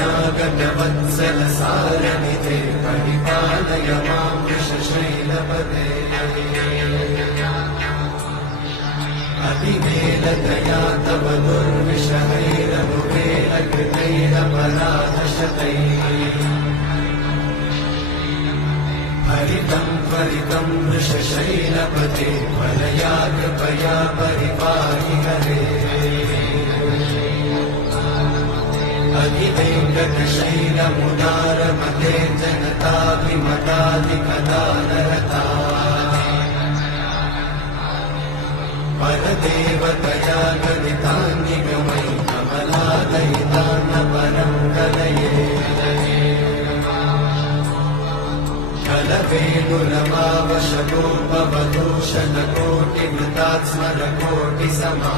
शरण्यागतवत्सलसारनिधे परिपालय मां वृषशैलपते अतिवेलदया तव दुर्विषहैरनुवेलकृतैरपराधशतैः हरितं त्वरितं वृषशैलपते त्वरया कृपया परिपाहि हरे अधिवेङ्कटशैलमुदारमते जनताभिमताधिकदानरता परदेवतया गदितान्निगमयि कमलादयितान्न परं कलये कलवेणुरमावशगोपवधूषणकोटिवृतात् स्मरकोटिसमा